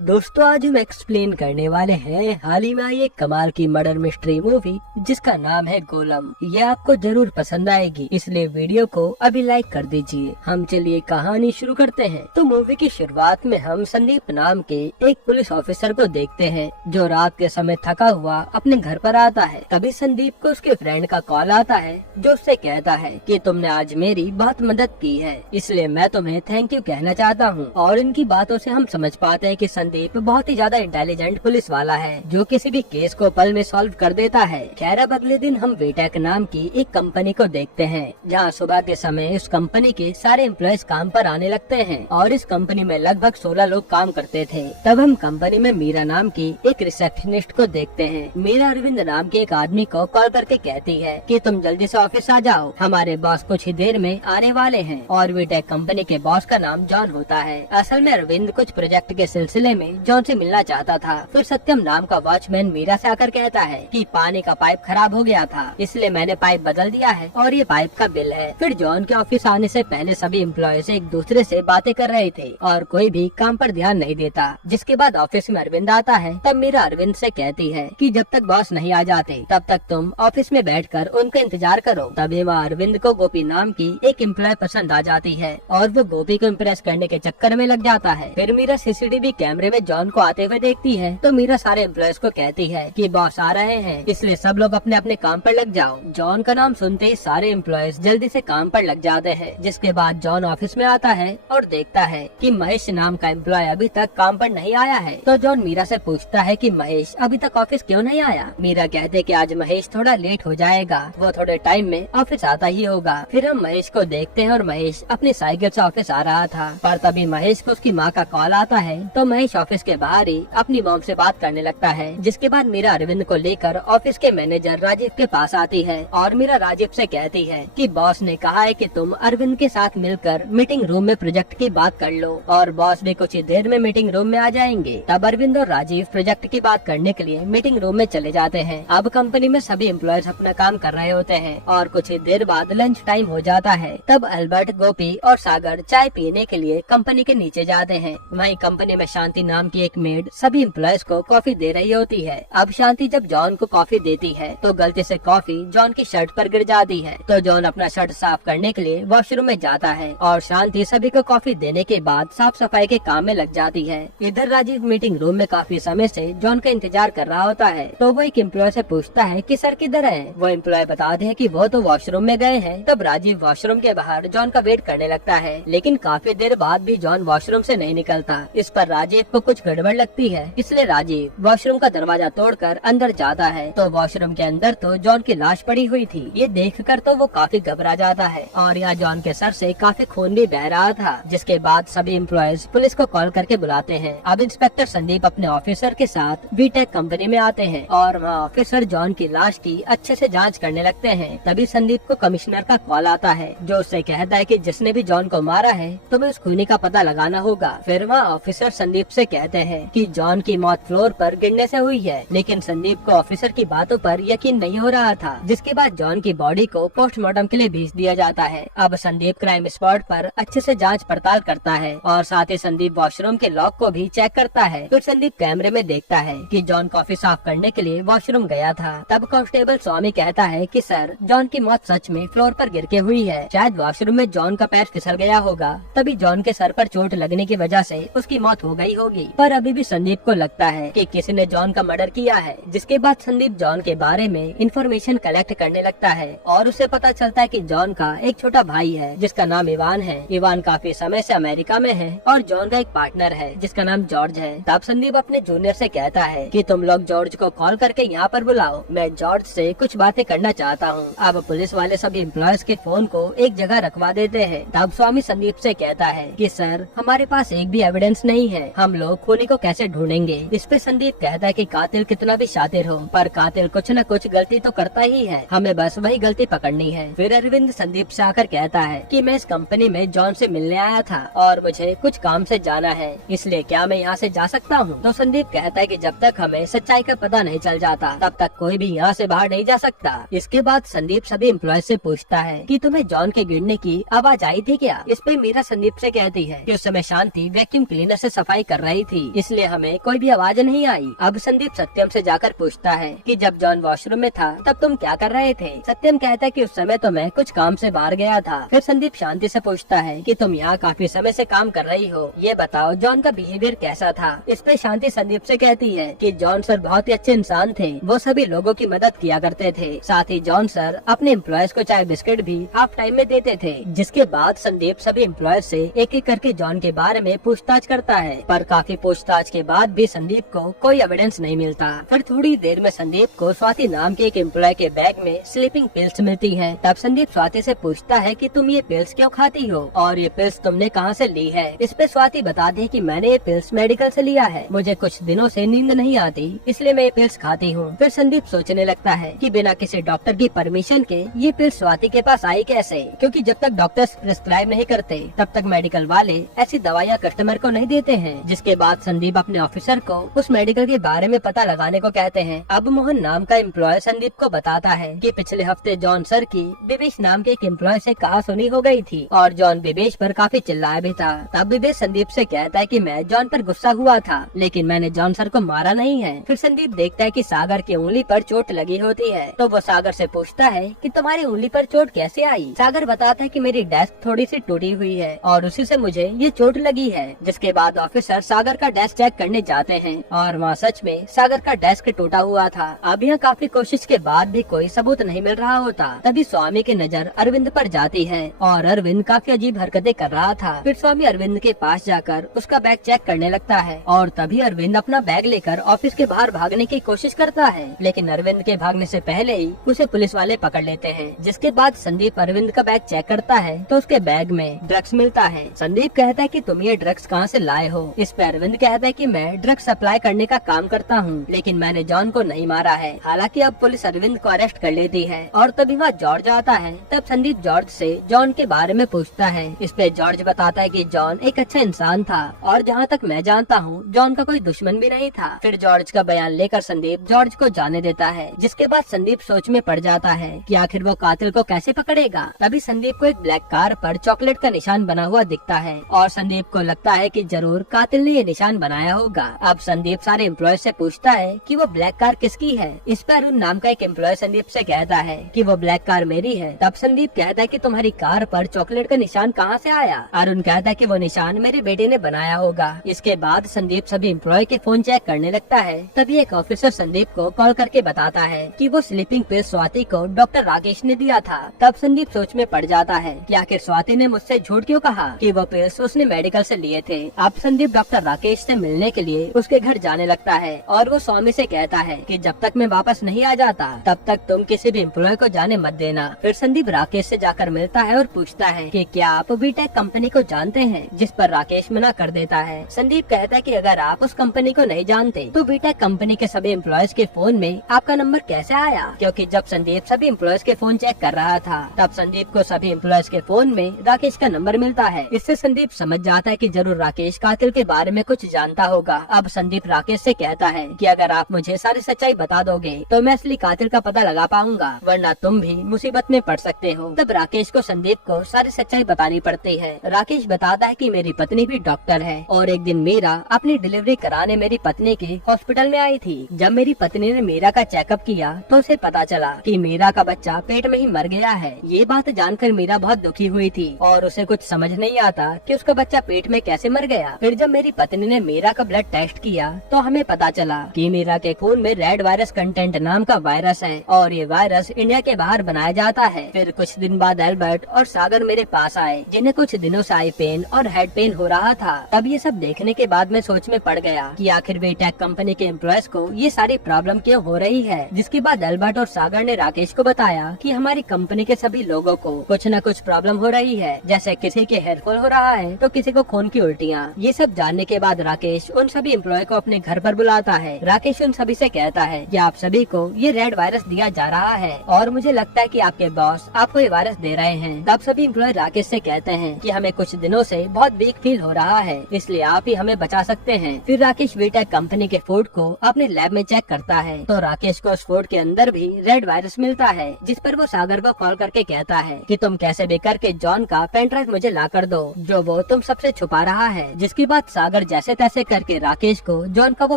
दोस्तों आज हम एक्सप्लेन करने वाले हैं हाल ही में आई एक कमाल की मर्डर मिस्ट्री मूवी जिसका नाम है गोलम। ये आपको जरूर पसंद आएगी, इसलिए वीडियो को अभी लाइक कर दीजिए। हम चलिए कहानी शुरू करते हैं। तो मूवी की शुरुआत में हम संदीप नाम के एक पुलिस ऑफिसर को देखते हैं जो रात के समय थका हुआ अपने घर पर आता है। तभी संदीप को उसके फ्रेंड का कॉल आता है जो उससे कहता है कि तुमने आज मेरी बहुत मदद की है, इसलिए मैं तुम्हें थैंक यू कहना चाहता हूँ। और इनकी बातों से हम समझ पाते हैं कि संदीप बहुत ही ज्यादा इंटेलिजेंट पुलिस वाला है जो किसी भी केस को पल में सॉल्व कर देता है। खैर अब अगले दिन हम वीटेक नाम की एक कंपनी को देखते हैं जहाँ सुबह के समय उस कंपनी के सारे एम्प्लॉयज काम पर आने लगते हैं और इस कंपनी में लगभग 16 लोग काम करते थे। तब हम कंपनी में मीरा नाम की एक रिसेप्शनिस्ट को देखते हैं। मीरा अरविंद नाम के एक आदमी को कॉल करके कहती है कि तुम जल्दी से ऑफिस आ जाओ, हमारे बॉस कुछ ही देर में आने वाले हैं। और वीटेक कंपनी के बॉस का नाम जॉन होता है। असल में अरविंद कुछ प्रोजेक्ट के सिलसिले में जॉन से मिलना चाहता था। फिर सत्यम नाम का वॉचमैन मीरा से आकर कहता है कि पानी का पाइप खराब हो गया था, इसलिए मैंने पाइप बदल दिया है और ये पाइप का बिल है। फिर जॉन के ऑफिस आने से पहले सभी एम्प्लॉयज एक दूसरे से बातें कर रहे थे और कोई भी काम पर ध्यान नहीं देता। जिसके बाद ऑफिस में अरविंद आता है। तब मीरा अरविंद से कहती है कि जब तक बॉस नहीं आ जाते तब तक तुम ऑफिस में बैठकर उनका इंतजार करो। तभी वहाँ अरविंद को गोपी नाम की एक एम्प्लॉय पसंद आ जाती है और वो गोपी को इम्प्रेस करने के चक्कर में लग जाता है। फिर मीरा सीसीटीवी कैमरे में जॉन को आते हुए देखती है तो मीरा सारे एम्प्लॉयज को कहती है कि बॉस आ रहे हैं, इसलिए सब लोग अपने अपने काम पर लग जाओ। जॉन का नाम सुनते ही सारे एम्प्लॉयज जल्दी से काम पर लग जाते हैं। जिसके बाद जॉन ऑफिस में आता है और देखता है कि महेश नाम का एम्प्लॉय अभी तक काम पर नहीं आया है। तो जॉन मीरा से पूछता है कि महेश अभी तक ऑफिस क्यों नहीं आया। मीरा कहते कि आज महेश थोड़ा लेट हो जाएगा, वो थोड़े टाइम में ऑफिस आता ही होगा। फिर हम महेश को देखते हैं और महेश अपनी साइकिल से ऑफिस आ रहा था। पर तभी महेश को उसकी माँ का कॉल आता है तो महेश ऑफिस के बाहर ही अपनी मॉम से बात करने लगता है। जिसके बाद मीरा अरविंद को लेकर ऑफिस के मैनेजर राजीव के पास आती है और मीरा राजीव से कहती है कि बॉस ने कहा है कि तुम अरविंद के साथ मिलकर मीटिंग रूम में प्रोजेक्ट की बात कर लो और बॉस भी कुछ ही देर में मीटिंग रूम में आ जाएंगे। तब अरविंद और राजीव प्रोजेक्ट की बात करने के लिए मीटिंग रूम में चले जाते हैं। अब कंपनी में सभी एम्प्लॉयज अपना काम कर रहे होते हैं और कुछ ही देर बाद लंच टाइम हो जाता है। तब अल्बर्ट, गोपी और सागर चाय पीने के लिए कंपनी के नीचे जाते हैं। वहीं कंपनी में शांति नाम की एक मेड सभी एम्प्लॉयज को कॉफी दे रही होती है। अब शांति जब जॉन को कॉफी देती है तो गलती से कॉफी जॉन की शर्ट पर गिर जाती है। तो जॉन अपना शर्ट साफ करने के लिए वॉशरूम में जाता है और शांति सभी को कॉफी देने के बाद साफ सफाई के काम में लग जाती है। इधर राजीव मीटिंग रूम में काफी समय से जॉन का इंतजार कर रहा होता है। तो वो एक एम्प्लॉय से पूछता है कि सर किधर है। वो एम्प्लॉय बताते हैं कि वो तो वॉशरूम में गए हैं। तब राजीव वॉशरूम के बाहर जॉन का वेट करने लगता है, लेकिन काफी देर बाद भी जॉन वॉशरूम से नहीं निकलता। इस पर राजीव को कुछ गड़बड़ लगती है, इसलिए राजीव वॉशरूम का दरवाजा तोड़कर अंदर जाता है। तो वॉशरूम के अंदर तो जॉन की लाश पड़ी हुई थी। ये देखकर तो वो काफी घबरा जाता है और यहाँ जॉन के सर से काफी खून भी बह रहा था। जिसके बाद सभी एम्प्लॉयज पुलिस को कॉल करके बुलाते हैं। अब इंस्पेक्टर संदीप अपने ऑफिसर के साथ वीटेक कंपनी में आते हैं और वहाँ ऑफिसर जॉन की लाश की अच्छे से जांच करने लगते हैं। तभी संदीप को कमिश्नर का कॉल आता है जो उससे कहता है कि जिसने भी जॉन को मारा है तुम्हें उस खूनी का पता लगाना होगा। फिर वहाँ ऑफिसर संदीप से कहते हैं कि जॉन की मौत फ्लोर पर गिरने से हुई है, लेकिन संदीप को ऑफिसर की बातों पर यकीन नहीं हो रहा था। जिसके बाद जॉन की बॉडी को पोस्टमार्टम के लिए भेज दिया जाता है। अब संदीप क्राइम स्पॉट पर अच्छे से जांच पड़ताल करता है और साथ ही संदीप वॉशरूम के लॉक को भी चेक करता है। फिर संदीप कैमरे में देखता है कि जॉन कॉफी साफ करने के लिए वॉशरूम गया था। तब कांस्टेबल स्वामी कहता है कि सर जॉन की मौत सच में फ्लोर पर गिर के हुई है, शायद वॉशरूम में जॉन का पैर फिसल गया होगा, तभी जॉन के सर पर चोट लगने की वजह से उसकी मौत हो गई होगी। पर अभी भी संदीप को लगता है कि किसी ने जॉन का मर्डर किया है। जिसके बाद संदीप जॉन के बारे में इंफॉर्मेशन कलेक्ट करने लगता है और उसे पता चलता है कि जॉन का एक छोटा भाई है जिसका नाम इवान है। इवान काफी समय से अमेरिका में है और जॉन का एक पार्टनर है जिसका नाम जॉर्ज है। तब संदीप अपने जूनियर से कहता है कि तुम लोग जॉर्ज को कॉल करके यहाँ पर बुलाओ, मैं जॉर्ज से कुछ बातें करना चाहता हूँ। अब पुलिस वाले सभी एम्प्लॉयज के फोन को एक जगह रखवा देते हैं। तब स्वामी संदीप से कहता है कि सर हमारे पास एक भी एविडेंस नहीं है, हम लोग खूनी को कैसे ढूंढेंगे। इस पे संदीप कहता है कि कातिल कितना भी शातिर हो पर कातिल कुछ न कुछ गलती तो करता ही है, हमें बस वही गलती पकड़नी है। फिर अरविंद संदीप से आकर कहता है कि मैं इस कंपनी में जॉन से मिलने आया था और मुझे कुछ काम से जाना है, इसलिए क्या मैं यहाँ से जा सकता हूँ। तो संदीप कहता है कि जब तक हमें सच्चाई का पता नहीं चल जाता तब तक कोई भी यहाँ से बाहर नहीं जा सकता। इसके बाद संदीप सभी एम्प्लॉय से पूछता है कि तुम्हें जॉन के गिरने की आवाज आई थी क्या। इस पे मीरा संदीप से कहती है कि उस समय शांति वैक्यूम क्लीनर से सफाई कर रही थी, इसलिए हमें कोई भी आवाज नहीं आई। अब संदीप सत्यम से जाकर पूछता है कि जब जॉन वॉशरूम में था तब तुम क्या कर रहे थे। सत्यम कहता है कि उस समय तो मैं कुछ काम से बाहर गया था। फिर संदीप शांति से पूछता है कि तुम यहाँ काफी समय से काम कर रही हो, ये बताओ जॉन का बिहेवियर कैसा था। इस पे शांति संदीप से कहती है कि जॉन सर बहुत ही अच्छे इंसान थे, वो सभी लोगों की मदद किया करते थे। साथ ही जॉन सर अपने एम्प्लॉयज को चाय बिस्किट भी हाफ टाइम में देते थे। जिसके बाद संदीप सभी एम्प्लॉयज से एक एक करके जॉन के बारे में पूछताछ करता है, पर काफी पूछताछ के बाद भी संदीप को कोई एविडेंस नहीं मिलता। फिर थोड़ी देर में संदीप को स्वाति नाम के एक एम्प्लॉय के बैग में स्लीपिंग पिल्स मिलती हैं। तब संदीप स्वाति से पूछता है कि तुम ये पिल्स क्यों खाती हो और ये पिल्स तुमने कहाँ से ली है। इस पे स्वाति बताती है कि मैंने ये पिल्स मेडिकल से लिया है, मुझे कुछ दिनों से नींद नहीं आती इसलिए मैं ये पिल्स खाती हूँ। फिर संदीप सोचने लगता है कि बिना किसी डॉक्टर की परमिशन के ये पिल्स स्वाति के पास आई कैसे, क्योंकि जब तक डॉक्टर्स प्रिस्क्राइब नहीं करते तब तक मेडिकल वाले ऐसी दवाइयाँ कस्टमर को नहीं देते हैं। जिसके बाद संदीप अपने ऑफिसर को उस मेडिकल के बारे में पता लगाने को कहते हैं। अब मोहन नाम का एम्प्लॉय संदीप को बताता है कि पिछले हफ्ते जॉन सर की विवेश नाम के एक एम्प्लॉय से कहासुनी हो गई थी और जॉन विवेश पर काफी चिल्लाया भी था। तब विवेश संदीप से कहता है कि मैं जॉन पर गुस्सा हुआ था लेकिन मैंने जॉन सर को मारा नहीं है। फिर संदीप देखता है कि सागर की उंगली पर चोट लगी होती है, तो वो सागर से पूछता है कि तुम्हारी उंगली पर चोट कैसे आई। सागर बताता है कि मेरी डेस्क थोड़ी सी टूटी हुई है और उसी से मुझे ये चोट लगी है। जिसके बाद ऑफिसर सागर का डेस्क चेक करने जाते हैं और वहाँ सच में सागर का डेस्क टूटा हुआ था। अब यहाँ काफी कोशिश के बाद भी कोई सबूत नहीं मिल रहा होता। तभी स्वामी की नजर अरविंद पर जाती है और अरविंद काफी अजीब हरकतें कर रहा था। फिर स्वामी अरविंद के पास जाकर उसका बैग चेक करने लगता है और तभी अरविंद अपना बैग लेकर ऑफिस के बाहर भागने की कोशिश करता है, लेकिन अरविंद के भागने से पहले ही उसे पुलिस वाले पकड़ लेते हैं। जिसके बाद संदीप अरविंद का बैग चेक करता है तो उसके बैग में ड्रग्स मिलता है। संदीप कहता है कि तुम ये ड्रग्स कहाँ से लाए हो। इस पे अरविंद कहता है कि मैं ड्रग्स सप्लाई करने का काम करता हूँ, लेकिन मैंने जॉन को नहीं मारा है। हालांकि अब पुलिस अरविंद को अरेस्ट कर लेती है और तभी वहाँ जॉर्ज आता है। तब संदीप जॉर्ज से जॉन के बारे में पूछता है। इस पे जॉर्ज बताता है कि जॉन एक अच्छा इंसान था और जहाँ तक मैं जानता हूँ जॉन का कोई दुश्मन भी नहीं था। फिर जॉर्ज का बयान लेकर संदीप जॉर्ज को जाने देता है। जिसके बाद संदीप सोच में पड़ जाता है कि आखिर वो कातिल को कैसे पकड़ेगा। तभी संदीप को एक ब्लैक कार पर चॉकलेट का निशान बना हुआ दिखता है और संदीप को लगता है कि जरूर कातिल ने ये निशान बनाया होगा। अब संदीप सारे एम्प्लॉय से पूछता है कि वो ब्लैक कार किसकी है। इस पर अरुण नाम का एक एम्प्लॉय संदीप से कहता है कि वो ब्लैक कार मेरी है। तब संदीप कहता है कि तुम्हारी कार पर चॉकलेट का निशान कहाँ से आया। अरुण कहता है कि वो निशान मेरे बेटे ने बनाया होगा। इसके बाद संदीप सभी एम्प्लॉय के फोन चेक करने लगता है। तभी एक ऑफिसर संदीप को कॉल करके बताता है कि वो स्लीपिंग पिल स्वाति को डॉक्टर राकेश ने दिया था। तब संदीप सोच में पड़ जाता है कि आखिर स्वाति ने मुझसे झूठ क्यों कहा कि वो पिल्स उसने मेडिकल से लिए थे। अब संदीप डॉक्टर राकेश से मिलने के लिए उसके घर जाने लगता है और वो स्वामी से कहता है कि जब तक मैं वापस नहीं आ जाता तब तक तुम किसी भी एम्प्लॉय को जाने मत देना। फिर संदीप राकेश से जाकर मिलता है और पूछता है कि क्या आप बीटेक कंपनी को जानते हैं, जिस पर राकेश मना कर देता है। संदीप कहता है कि अगर आप उस कंपनी को नहीं जानते तो बीटेक कंपनी के सभी एम्प्लॉयज के फोन में आपका नंबर कैसे आया, क्योंकि जब संदीप सभी एम्प्लॉयज के फोन चेक कर रहा था तब संदीप को सभी एम्प्लॉयज के फोन में राकेश का नंबर मिलता है। इससे संदीप समझ जाता है कि जरूर राकेश कातिल के बारे में कुछ जानता होगा। अब संदीप राकेश से कहता है कि अगर आप मुझे सारी सच्चाई बता दोगे तो मैं असली कातिल का पता लगा पाऊंगा, वरना तुम भी मुसीबत में पड़ सकते हो। तब राकेश को संदीप को सारी सच्चाई बतानी पड़ती है। राकेश बताता है कि मेरी पत्नी भी डॉक्टर है और एक दिन मीरा अपनी डिलीवरी कराने मेरी पत्नी के हॉस्पिटल में आई थी। जब मेरी पत्नी ने मीरा का चेकअप किया तो उसे पता चला कि मीरा का बच्चा पेट में ही मर गया है। ये बात जानकर मीरा बहुत दुखी हुई थी और उसे कुछ समझ नहीं आता कि उसका बच्चा पेट में कैसे मर गया। फिर जब मेरी पत्नी ने मीरा का ब्लड टेस्ट किया तो हमें पता चला कि मीरा के खून में रेड वायरस कंटेंट नाम का वायरस है और ये वायरस इंडिया के बाहर बनाया जाता है। फिर कुछ दिन बाद एल्बर्ट और सागर मेरे पास आए, जिन्हें कुछ दिनों से आई पेन और हेड पेन हो रहा था। तब ये सब देखने के बाद मैं सोच में पड़ गया कि आखिर बीटेक कंपनी के एम्प्लॉयज को ये सारी प्रॉब्लम क्यों हो रही है। जिसके बाद एल्बर्ट और सागर ने राकेश को बताया कि हमारी कंपनी के सभी लोगों को कुछ न कुछ प्रॉब्लम हो रही है, जैसे किसी के हेयरफॉल हो रहा है तो किसी को खून की उल्टियाँ। ये सब जानने के बाद राकेश उन सभी एम्प्लॉय को अपने घर पर बुलाता है। राकेश उन सभी से कहता है कि आप सभी को ये रेड वायरस दिया जा रहा है और मुझे लगता है कि आपके बॉस आपको ये वायरस दे रहे हैं। तब सभी एम्प्लॉय राकेश से कहते हैं कि हमें कुछ दिनों से बहुत वीक फील हो रहा है, इसलिए आप ही हमें बचा सकते हैं। फिर राकेश बीटेक कंपनी के फूड को अपने लैब में चेक करता है तो राकेश को उस फूड के अंदर भी रेड वायरस मिलता है। जिस पर वो सागर को कॉल करके कहता है कि तुम कैसे भी करके जॉन का पेन ड्राइव मुझे ला कर दो, जो वो तुम सबसे छुपा रहा है। जिसके बाद सागर सागर जैसे तैसे करके राकेश को जॉन का वो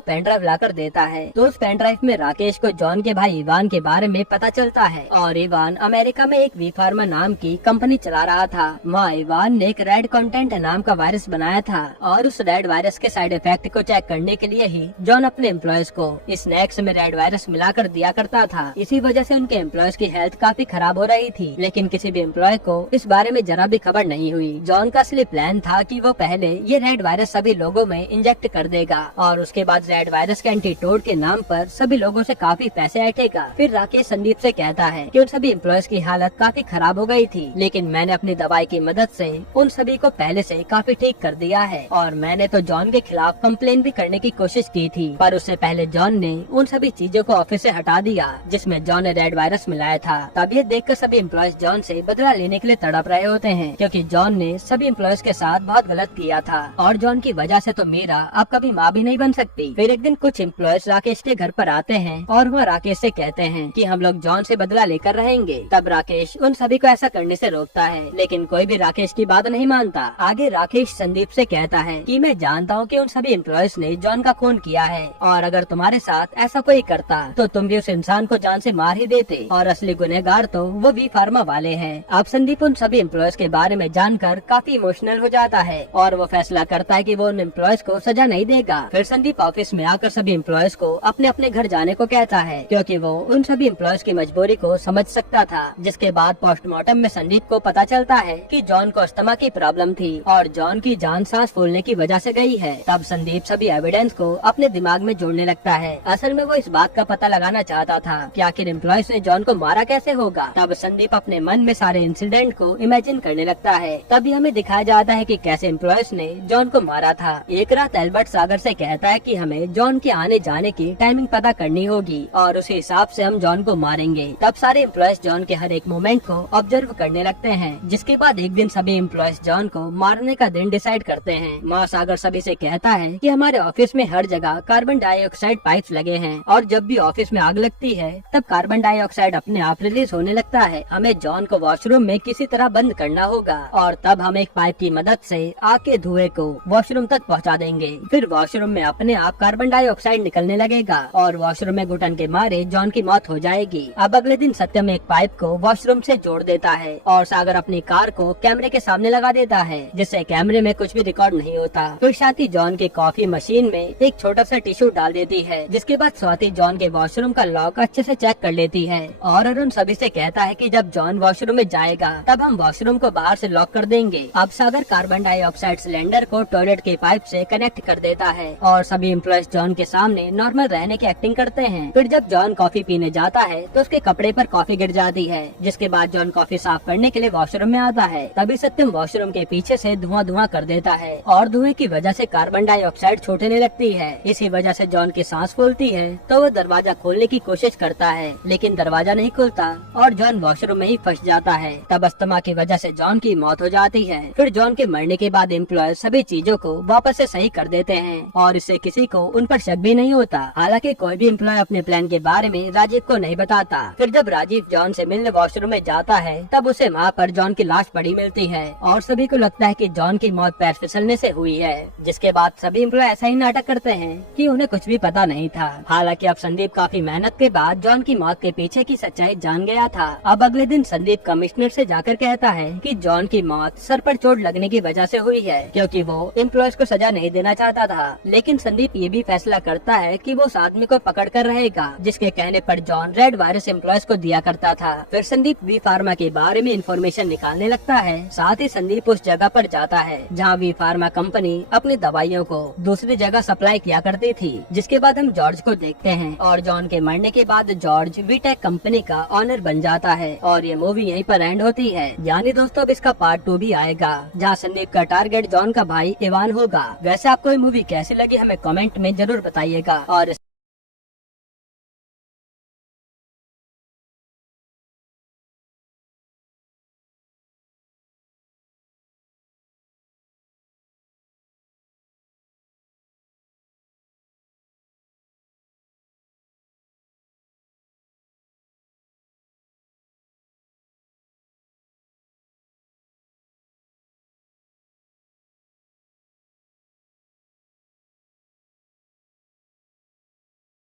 पेन ड्राइव लाकर देता है। तो उस पेन ड्राइव में राकेश को जॉन के भाई इवान के बारे में पता चलता है और इवान अमेरिका में एक वी फार्मा नाम की कंपनी चला रहा था। वहाँ इवान ने एक रेड कंटेंट नाम का वायरस बनाया था और उस रेड वायरस के साइड इफेक्ट को चेक करने के लिए ही जॉन अपने एम्प्लॉयज को स्नैक्स में रेड वायरस मिलाकर दिया करता था। इसी वजह से उनके एम्प्लॉयज की हेल्थ काफी खराब हो रही थी, लेकिन किसी भी एम्प्लॉय को इस बारे में जरा भी खबर नहीं हुई। जॉन का असली प्लान था कि वो पहले ये रेड वायरस सभी लोगों में इंजेक्ट कर देगा और उसके बाद रेड वायरस के एंटीटोड के नाम पर सभी लोगों से काफी पैसे ऐंठेगा। फिर राकेश संदीप से कहता है कि उन सभी एम्प्लॉयज की हालत काफी खराब हो गई थी, लेकिन मैंने अपनी दवाई की मदद से उन सभी को पहले से काफी ठीक कर दिया है और मैंने तो जॉन के खिलाफ कंप्लेन भी करने की कोशिश की थी, पर उससे पहले जॉन ने उन सभी चीजों को ऑफिस से हटा दिया जिसमें जॉन ने रेड वायरस मिलाया था। तब ये देखकर सभी एम्प्लॉयज जॉन से बदला लेने के लिए तड़प रहे होते हैं, क्योंकि जॉन ने सभी एम्प्लॉयज के साथ बहुत गलत किया था और जॉन की वजह से तो मीरा अब कभी माँ भी नहीं बन सकती। फिर एक दिन कुछ एम्प्लॉयज राकेश के घर पर आते हैं और वह राकेश से कहते हैं कि हम लोग जॉन से बदला लेकर रहेंगे। तब राकेश उन सभी को ऐसा करने से रोकता है, लेकिन कोई भी राकेश की बात नहीं मानता। आगे राकेश संदीप से कहता है कि मैं जानता हूँ कि उन सभी एम्प्लॉयज ने जॉन का खून किया है और अगर तुम्हारे साथ ऐसा कोई करता तो तुम भी उस इंसान को जान से मार ही देते और असली गुनहगार तो वो वी फार्मा वाले हैं। अब संदीप उन सभी एम्प्लॉयज के बारे में जानकर काफी इमोशनल हो जाता है और वो फैसला करता है कि वो उन एम्प्लॉयज को सजा नहीं देगा। फिर संदीप ऑफिस में आकर सभी एम्प्लॉयज को अपने अपने घर जाने को कहता है, क्योंकि वो उन सभी एम्प्लॉयज की मजबूरी को समझ सकता था। जिसके बाद पोस्टमार्टम में संदीप को पता चलता है कि जॉन को अस्थमा की प्रॉब्लम थी और जॉन की जान सांस फूलने की वजह से गई है। तब संदीप सभी एविडेंस को अपने दिमाग में जोड़ने लगता है। असल में वो इस बात का पता लगाना चाहता था कि आखिर एम्प्लॉयज ने जॉन को मारा कैसे होगा। तब संदीप अपने मन में सारे इंसिडेंट को इमेजिन करने लगता है। तभी हमें दिखाया जाता है कि कैसे एम्प्लॉयज ने जॉन को मारा था। एक रात एल्बर्ट सागर से कहता है कि हमें जॉन के आने जाने की टाइमिंग पता करनी होगी और उसी हिसाब से हम जॉन को मारेंगे। तब सारे एम्प्लॉयज जॉन के हर एक मोमेंट को ऑब्जर्व करने लगते हैं। जिसके बाद एक दिन सभी एम्प्लॉयज जॉन को मारने का दिन डिसाइड करते हैं। माँ सागर सभी से कहता है कि हमारे ऑफिस में हर जगह कार्बन डाइऑक्साइड पाइप्स लगे हैं और जब भी ऑफिस में आग लगती है तब कार्बन डाइऑक्साइड अपने आप रिलीज होने लगता है। हमें जॉन को वॉशरूम में किसी तरह बंद करना होगा और तब हम एक पाइप की मदद से आग के धुएं को वॉशरूम तक पहुंचा देंगे। फिर वॉशरूम में अपने आप कार्बन डाइऑक्साइड निकलने लगेगा और वॉशरूम में घुटन के मारे जॉन की मौत हो जाएगी। अब अगले दिन सत्यम एक पाइप को वॉशरूम से जोड़ देता है और सागर अपनी कार को कैमरे के सामने लगा देता है, जिससे कैमरे में कुछ भी रिकॉर्ड नहीं होता। फिर स्वाति जॉन की कॉफी मशीन में एक छोटा सा टिश्यू डाल देती है, जिसके बाद स्वाति जॉन के वॉशरूम का लॉक अच्छे से चेक कर लेती है और अरुण सभी से कहता है कि जब जॉन वॉशरूम में जाएगा तब हम वॉशरूम को बाहर से लॉक कर देंगे। अब सागर कार्बन डाइऑक्साइड सिलेंडर को टॉयलेट के पाइप से कनेक्ट कर देता है और सभी एम्प्लॉयज जॉन के सामने नॉर्मल रहने की एक्टिंग करते हैं। फिर जब जॉन कॉफी पीने जाता है तो उसके कपड़े पर कॉफी गिर जाती है, जिसके बाद जॉन कॉफी साफ करने के लिए वॉशरूम में आता है। तभी सत्यम वॉशरूम के पीछे से धुआं धुआं कर देता है और धुएं की वजह से कार्बन डाइऑक्साइड छूटने लगती है। इसी वजह से जॉन की सांस फूलती है तो वो दरवाजा खोलने की कोशिश करता है, लेकिन दरवाजा नहीं खुलता और जॉन वॉशरूम में ही फंस जाता है। तब अस्थमा की वजह से जॉन की मौत हो जाती है। फिर जॉन के मरने के बाद एम्प्लॉय सभी चीजों को वापस से सही कर देते हैं और इससे किसी को उन पर शक भी नहीं होता। हालांकि कोई भी एम्प्लॉय अपने प्लान के बारे में राजीव को नहीं बताता। फिर जब राजीव जॉन से मिलने वॉशरूम में जाता है तब उसे वहाँ पर जॉन की लाश पड़ी मिलती है और सभी को लगता है कि जॉन की मौत पैर फिसलने से हुई है। जिसके बाद सभी एम्प्लॉय ऐसा ही नाटक करते हैं कि उन्हें कुछ भी पता नहीं था। हालांकि अब संदीप काफी मेहनत के बाद जॉन की मौत के पीछे की सच्चाई जान गया था। अब अगले दिन संदीप कमिश्नर से जाकर कहता है कि जॉन की मौत सर पर चोट लगने की वजह से हुई है, क्योंकि वो एम्प्लॉयज को सजा नहीं देना चाहता था। लेकिन संदीप ये भी फैसला करता है कि वो उस आदमी को पकड़ कर रहेगा जिसके कहने पर जॉन रेड वायरस एम्प्लॉयज को दिया करता था। फिर संदीप वी फार्मा के बारे में इंफॉर्मेशन निकालने लगता है। साथ ही संदीप उस जगह पर जाता है जहाँ वी फार्मा कंपनी अपनी दवाइयों को दूसरी जगह सप्लाई किया करती थी। जिसके बाद हम जॉर्ज को देखते हैं और जॉन के मरने के बाद जॉर्ज वीटेक कंपनी का ऑनर बन जाता है और ये मूवी यहीं पर एंड होती है। यानी दोस्तों अब इसका पार्ट 2 भी आएगा जहाँ संदीप का टारगेट जॉन का भाई इवान होगा। वैसे आपको ये मूवी कैसी लगी हमें कमेंट में जरूर बताइएगा और